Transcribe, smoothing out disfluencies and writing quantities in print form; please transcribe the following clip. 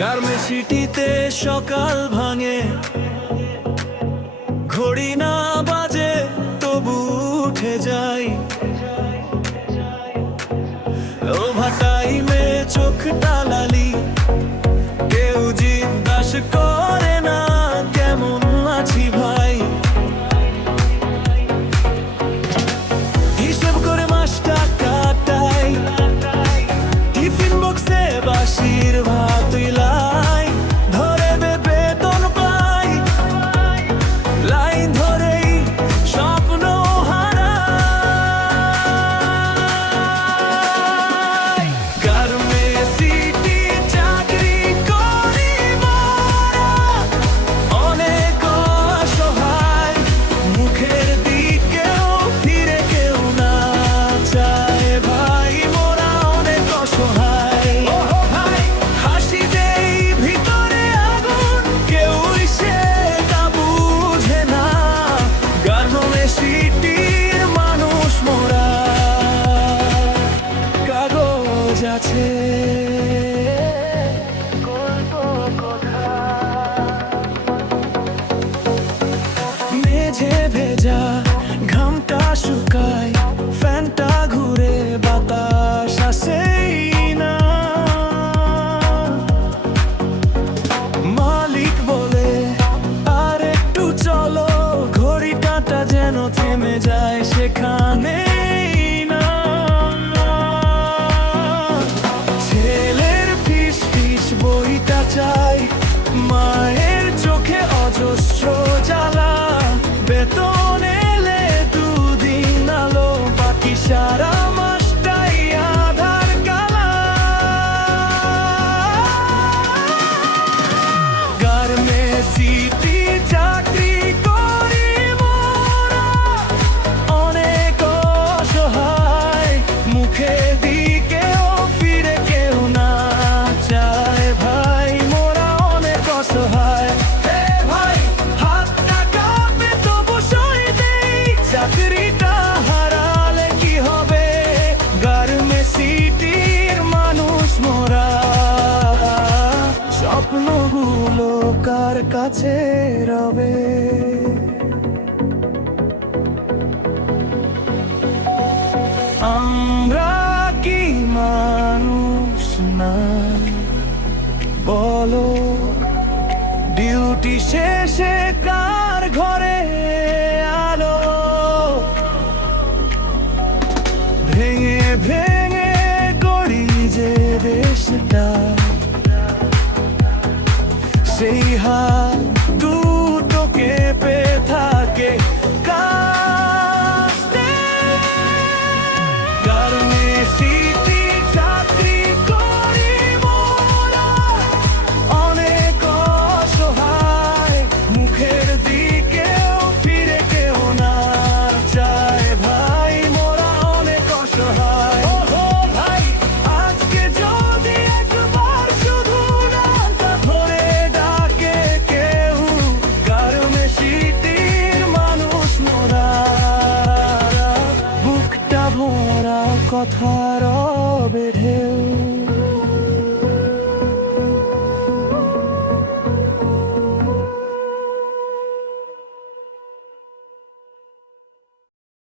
গার্মেন্টসিটিতে সকাল ভাঙে, ঘড়ি না বাজে তবু উঠে যাই। ওভার টাইমে চোখটা লালি, কেউ জিজ্ঞাসা করে না কেমন আছি ভাই। হিসেব করে মাসটা কাটাই, টিফিন বক্সে বাসির ভাত লাই, ধরে বেতন পাই, লাইন ধরেই স্বপ্ন হারাই। গার্মেন্টসিটি চাকরি করি মোরা, অনেক অসহায়, মুখের দিকেও ফিরে কেউ না চায় ভাই, মোরা অনেক অসহায়। হাসি দেই ভিতরে আগুন, কেউই সেটা বুঝে না। গার্মেন্টসিটির মানুষ মোরা, কাগজ আছে মেঝে ভেজা, ঘামটা শুকায়, ফ্যানটা ঘুরে বাতাস আসেই না। মালিক বলে আর একটু চলো, ঘড়ি কাঁটা যেন থেমে যায় সেখানে না। ছেলের ফিস ফিস বইটা চাই, মায়ের চোখে অজস্র জ্বালা, বেতন এলে দুদিন আলো, বাকি সারা মাসটাই আধার কালা। গার্মেন্টসিটি চাকরি করি মোরা, অনেক অসহায়, মুখের দিকেও ফিরে কেউ না চায় ভাই, মোরা অনেক অসহায়। হে ভাই, হাতটা কাঁপে তবু সই দেই, চাকরিটা হারালে কি হবে? গার্মেন্টসিটির মানুষ মোরা, স্বপ্নগুলো কার কাছে রবে? আমরা কি মানুষ না বলো? ডিউটি শেষে কার ঘরে আলো? ভেঙে ভেঙে গড়ি যে দেশটা, সেই হাত দুটো কেঁপে থাকে কাস্তে। গার্মেন্টসিটি চাকরি করি মোরা, অনেক অসহায়, মুখের দিকেও ফিরে কেউ না চায় ভাই, মোরা অনেক অসহায়। ওহো ভাই, আজকে যদি একবার শুধু নামটা ধরে ডাকে কেউ, গার্মেন্টসিটির মানুষ মোরা, বুকটা ভরা কথার